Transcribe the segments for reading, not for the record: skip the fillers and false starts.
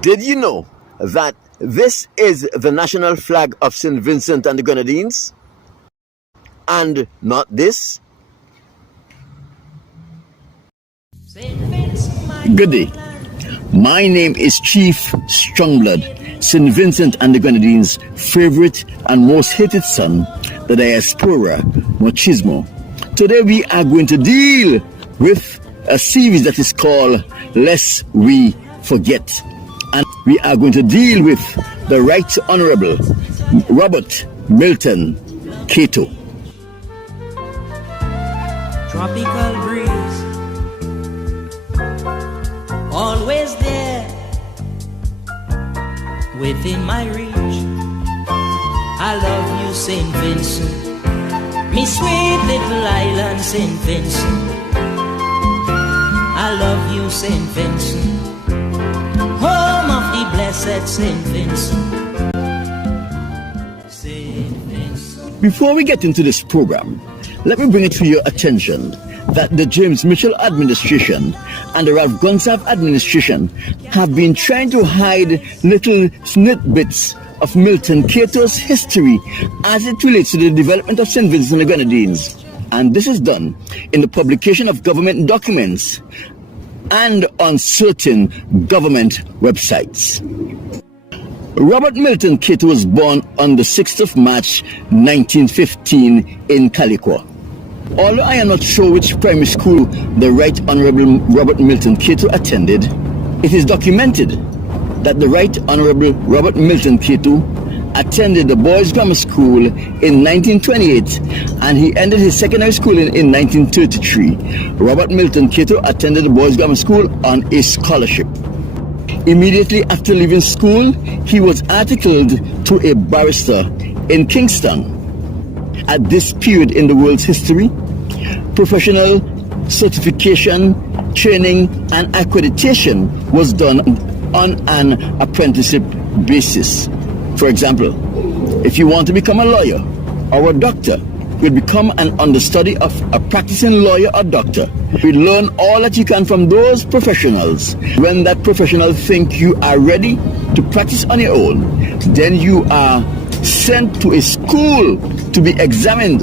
Did you know that this is the national flag of St. Vincent and the Grenadines? And not this? Good day. My name is Chief Strongblood, St. Vincent and the Grenadines' favorite and most hated son, the diaspora machismo. Today we are going to deal with a series that is called Lest We Forget. And we are going to deal with the Right Honorable Robert Milton Cato. Tropical breeze, always there within my reach. I love you, St. Vincent, me sweet little island, St. Vincent. I love you, St. Vincent, home of the blessed St. Vincent. St. Vincent. Before we get into this program, let me bring it to your attention that the James Mitchell administration and the Ralph Gonsalve administration have been trying to hide little snippets of Milton Cato's history as it relates to the development of St. Vincent and the Grenadines. And this is done in the publication of government documents and on certain government websites. Robert Milton Cato was born on the 6th of March 1915 in Calico. Although I am not sure which primary school the Right Honorable Robert Milton Cato attended, it is documented that the Right Honorable Robert Milton Cato attended the Boys' Grammar School in 1928 and he ended his secondary schooling in 1933. Robert Milton Cato attended the Boys' Grammar School on a scholarship. Immediately after leaving school, he was articled to a barrister in Kingston. At this period in the world's history, professional certification, training, and accreditation was done on an apprenticeship basis. For example, if you want to become a lawyer or a doctor, you'll become an understudy of a practicing lawyer or doctor. You learn all that you can from those professionals. When that professional think you are ready to practice on your own, then you are sent to a school to be examined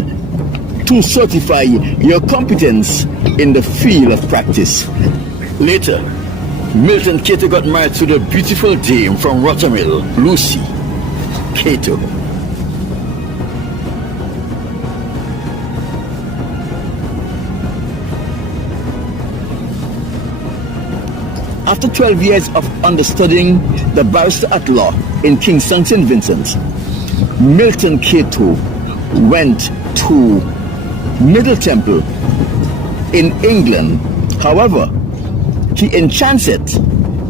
to certify your competence in the field of practice. Later, Milton Cato got married to the beautiful dame from Rothermill, Lucy Cato. After 12 years of understudying the barrister at law in Kingston, St. Vincent, Milton Cato went to Middle Temple in England. However, he enchanted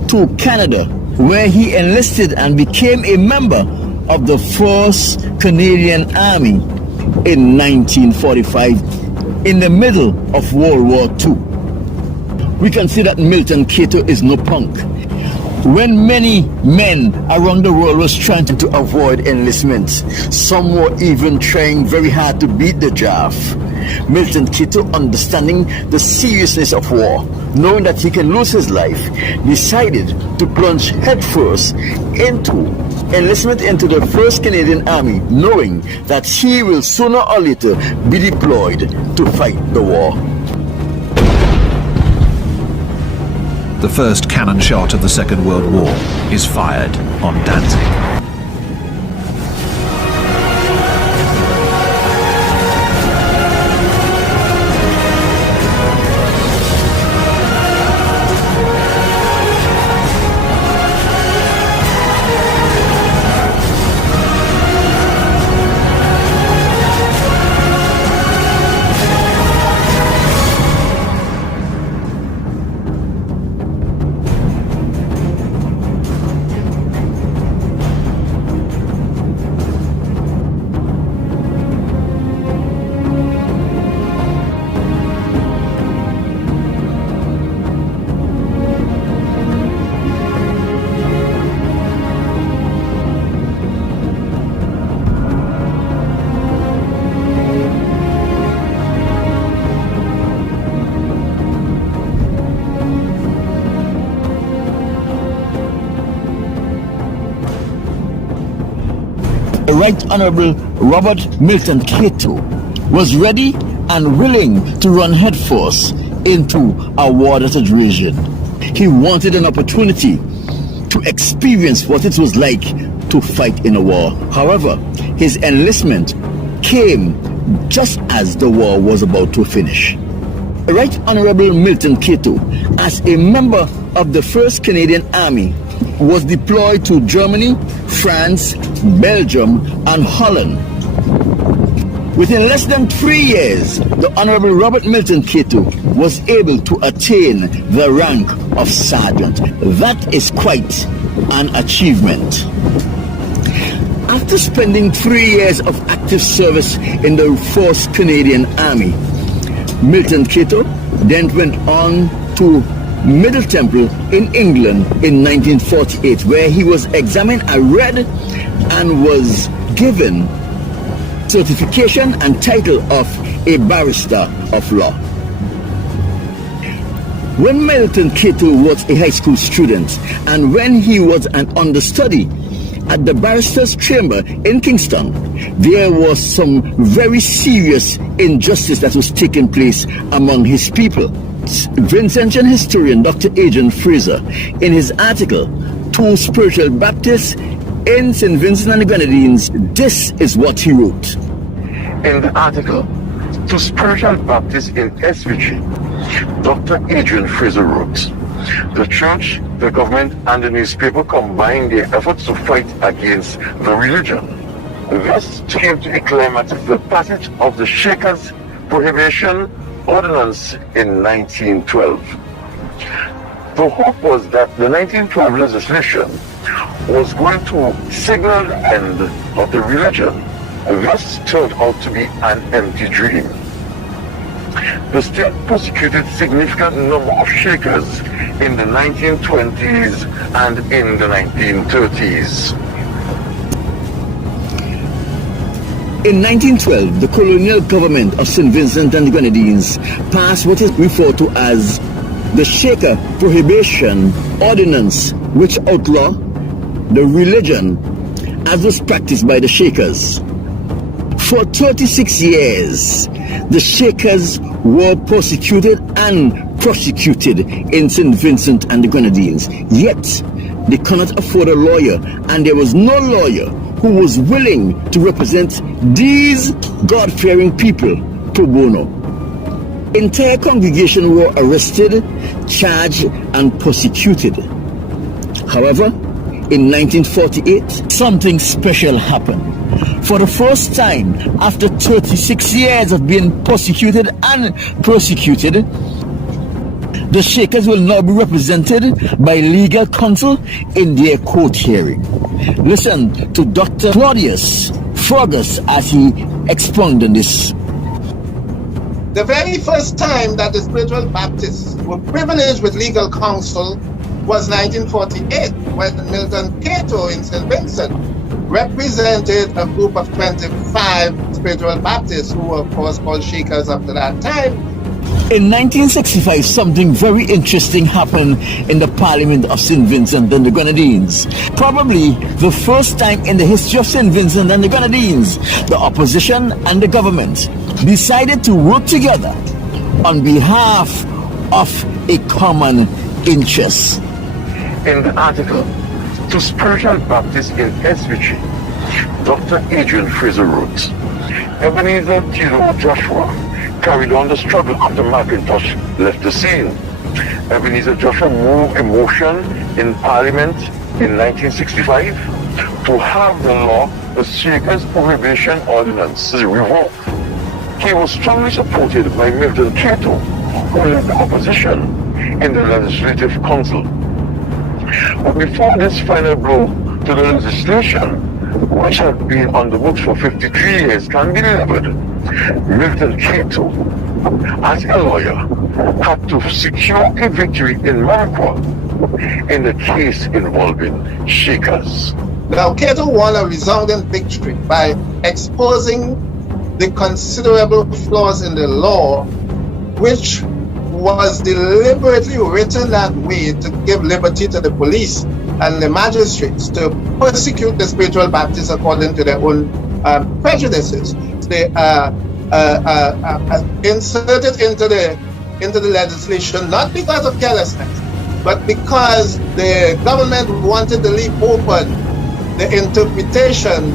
to Canada, where he enlisted and became a member of the 1st Canadian Army in 1945 in the middle of World War II. We can see that Milton Cato is no punk. When many men around the world was trying to avoid enlistment, some were even trying very hard to beat the draft, Milton Cato, understanding the seriousness of war, knowing that he can lose his life, decided to plunge headfirst into enlistment into the 1st Canadian Army, knowing that he will sooner or later be deployed to fight the war. The first cannon shot of the Second World War is fired on Danzig. Right Honorable Robert Milton Cato was ready and willing to run headfirst into a war-battered region. He wanted an opportunity to experience what it was like to fight in a war. However, his enlistment came just as the war was about to finish. Right Honorable Milton Cato, as a member of the 1st Canadian Army, was deployed to Germany, France, Belgium, and Holland. Within less than 3 years, the Honorable Robert Milton Cato was able to attain the rank of sergeant. That is quite an achievement. After spending 3 years of active service in the 1st Canadian Army, Milton Cato then went on to Middle Temple in England in 1948, where he was examined and read and was given certification and title of a barrister of law. When Milton Cato was a high school student and when he was an understudy at the barrister's chamber in Kingston, there was some very serious injustice that was taking place among his people. Vincentian historian Dr. Adrian Fraser, in his article, Two Spiritual Baptists in St. Vincent and the Grenadines, this is what he wrote. In the article, Two Spiritual Baptists in SVG, Dr. Adrian Fraser wrote, the church, the government, and the newspaper combined their efforts to fight against the religion. Thus came to a climax the passage of the Shakers Prohibition Ordinance in 1912. The hope was that the 1912 legislation was going to signal the end of the religion. Thus turned out to be an empty dream. The state prosecuted significant number of Shakers in the 1920s and in the 1930s. In 1912, the colonial government of St. Vincent and the Grenadines passed what is referred to as the Shaker Prohibition Ordinance, which outlawed the religion as was practiced by the Shakers. For 36 years, the Shakers were persecuted and prosecuted in St. Vincent and the Grenadines. Yet, they cannot afford a lawyer, and there was no lawyer who was willing to represent these God-fearing people pro bono. Entire congregations were arrested, charged, and persecuted. However, in 1948, something special happened. For the first time, after 36 years of being persecuted and persecuted, the Shakers will now be represented by legal counsel in their court hearing. Listen to Dr. Claudius Fergus as he expounded on this. The very first time that the spiritual Baptists were privileged with legal counsel was 1948, when Milton Cato in St. Vincent represented a group of 25 spiritual Baptists, who were of course called Shakers up to that time. In 1965, something very interesting happened in the Parliament of St. Vincent and the Grenadines. Probably the first time in the history of St. Vincent and the Grenadines, the opposition and the government decided to work together on behalf of a common interest. In the article, To Spiritual Baptists in SVG, Dr. Adrian Fraser wrote, Ebenezer Theodore Joshua carried on the struggle after Macintosh left the scene. Ebenezer Joshua moved a motion in Parliament in 1965 to have the law, the Shakers Prohibition Ordinance, revoked. He was strongly supported by Milton Cato, who led the opposition in the Legislative Council. But before this final blow to the legislation, which had been on the books for 53 years, can be delivered, Milton Cato, as a lawyer, had to secure a victory in Marquardt in the case involving Shakers. Now, Cato won a resounding victory by exposing the considerable flaws in the law, which was deliberately written that way to give liberty to the police and the magistrates to persecute the spiritual Baptists according to their own prejudices. They inserted into the legislation not because of carelessness, but because the government wanted to leave open the interpretation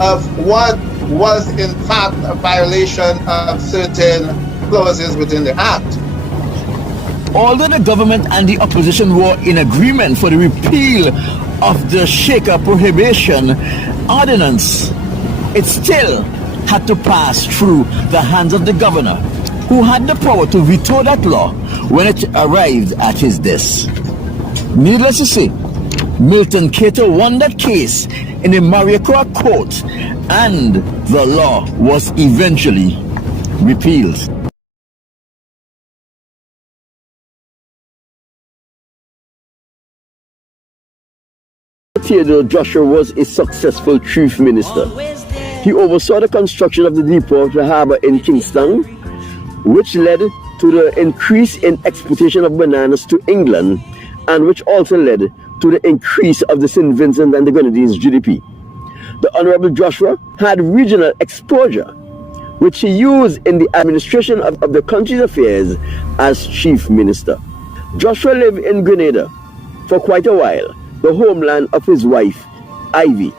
of what was in fact a violation of certain clauses within the Act. Although the government and the opposition were in agreement for the repeal of the Shaker Prohibition Ordinance, it still had to pass through the hands of the governor, who had the power to veto that law when it arrived at his desk. Needless to say, Milton Cato won that case in the Maricoa court, and the law was eventually repealed. Theodore Joshua was a successful chief minister. He oversaw the construction of the Deepwater Harbor in Kingston, which led to the increase in exportation of bananas to England, and which also led to the increase of the St. Vincent and the Grenadines GDP. The Honorable Joshua had regional exposure, which he used in the administration of the country's affairs as chief minister. Joshua lived in Grenada for quite a while, the homeland of his wife, Ivy.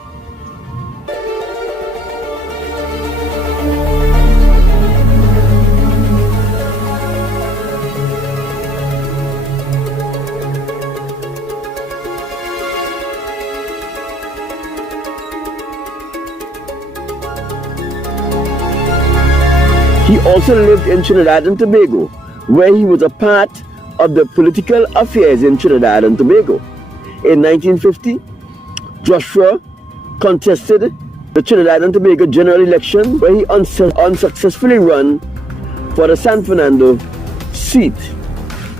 He also lived in Trinidad and Tobago, where he was a part of the political affairs in Trinidad and Tobago. In 1950, Joshua contested the Trinidad and Tobago general election, where he unsuccessfully ran for the San Fernando seat.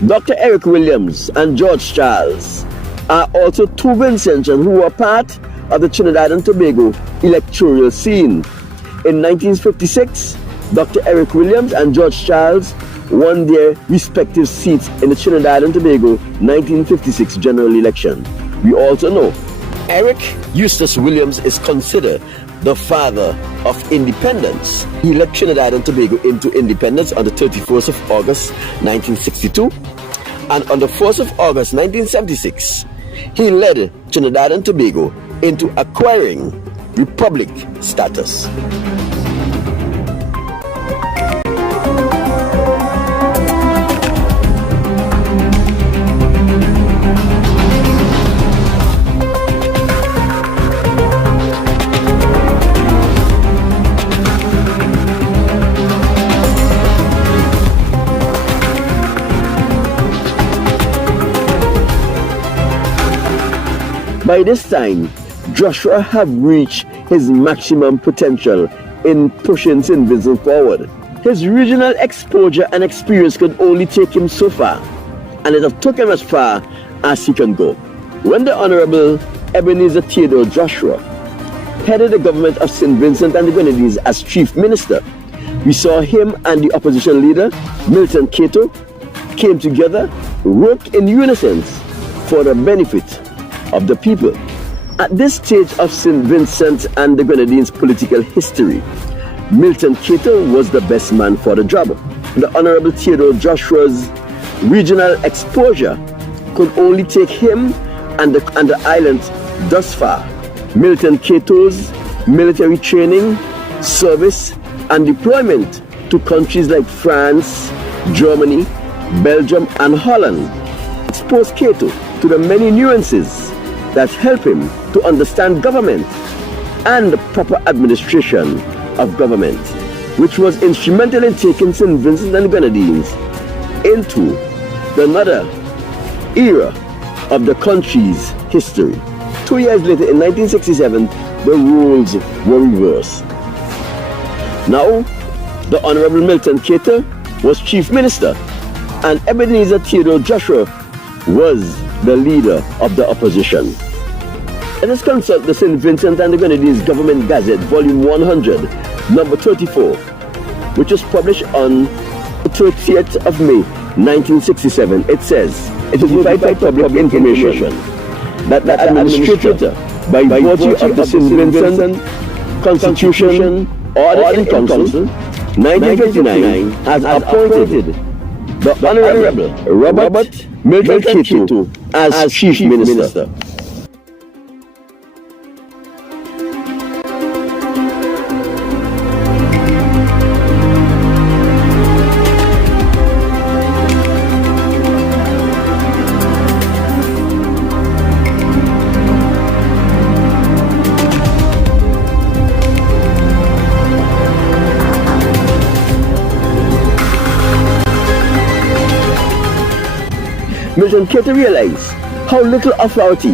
Dr. Eric Williams and George Charles are also two Vincentians who were part of the Trinidad and Tobago electoral scene. In 1956, Dr. Eric Williams and George Charles won their respective seats in the Trinidad and Tobago 1956 general election. We also know Eric Eustace Williams is considered the father of independence. He led Trinidad and Tobago into independence on the 31st of August 1962, and on the 1st of August 1976, he led Trinidad and Tobago into acquiring republic status. By this time, Joshua had reached his maximum potential in pushing St. Vincent forward. His regional exposure and experience could only take him so far, and it have took him as far as he can go. When the Honorable Ebenezer Theodore Joshua headed the government of St. Vincent and the Grenadines as chief minister, we saw him and the opposition leader, Milton Cato, came together, worked in unison for the benefit of the people. At this stage of St. Vincent and the Grenadines' political history, Milton Cato was the best man for the job. The Honorable Theodore Joshua's regional exposure could only take him and the island thus far. Milton Cato's military training, service, and deployment to countries like France, Germany, Belgium, and Holland exposed Cato to the many nuances that help him to understand government and the proper administration of government, which was instrumental in taking St. Vincent and the Grenadines into another era of the country's history. 2 years later, in 1967, the roles were reversed. Now, the Honorable Milton Cato was Chief Minister, and Ebenezer Theodore Joshua was the leader of the opposition. Let us consult the St. Vincent and the Grenadines Government Gazette, Volume 100, number 34, which was published on the 30th of May, 1967. It says, it is notified by public information that the administrator, by virtue of the St. Vincent Constitution Order in Council, 1959, has appointed the Honorable Robert Milton Cato as Chief Minister. Milton Cato realized how little authority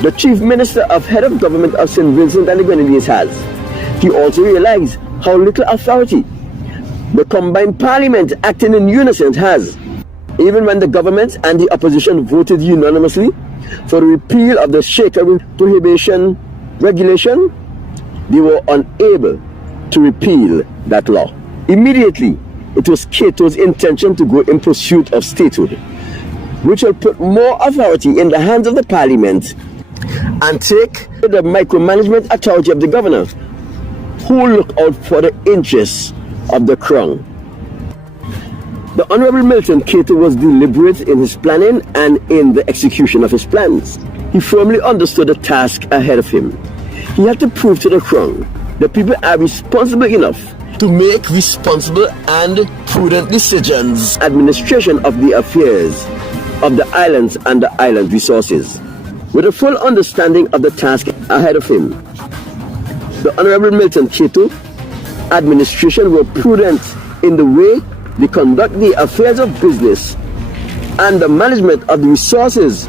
the Chief Minister of Head of Government of St. Vincent and the Grenadines has. He also realized how little authority the combined parliament acting in unison has. Even when the government and the opposition voted unanimously for the repeal of the shaker prohibition regulation, they were unable to repeal that law. Immediately, it was Cato's intention to go in pursuit of statehood, which will put more authority in the hands of the parliament and take the micromanagement authority of the governor, who will look out for the interests of the crown. The Honorable Milton Cato was deliberate in his planning and in the execution of his plans. He firmly understood the task ahead of him. He had to prove to the crown that people are responsible enough to make responsible and prudent decisions. Administration of the affairs of the islands and the island resources. With a full understanding of the task ahead of him, the Honorable Milton Cato administration were prudent in the way they conduct the affairs of business and the management of the resources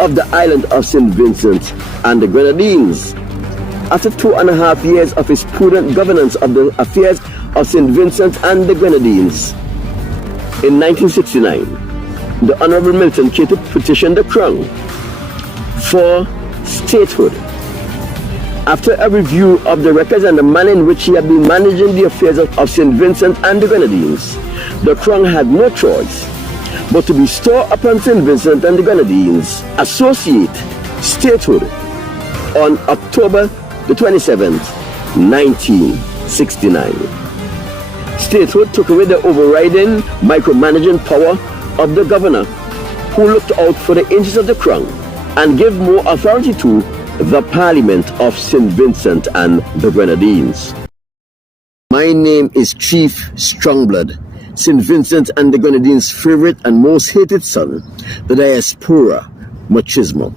of the island of St. Vincent and the Grenadines. After 2.5 years of his prudent governance of the affairs of St. Vincent and the Grenadines, in 1969, the Honorable Milton Cato petitioned the crown for statehood. After a review of the records and the manner in which he had been managing the affairs of St. Vincent and the Grenadines, the crown had no choice but to bestow upon St. Vincent and the Grenadines associate statehood on October the 27th, 1969. Statehood took away the overriding micromanaging power of the governor, who looked out for the interests of the crown, and gave more authority to the Parliament of St. Vincent and the Grenadines. My name is Chief Strongblood, St. Vincent and the Grenadines' favorite and most hated son, the diaspora machismo.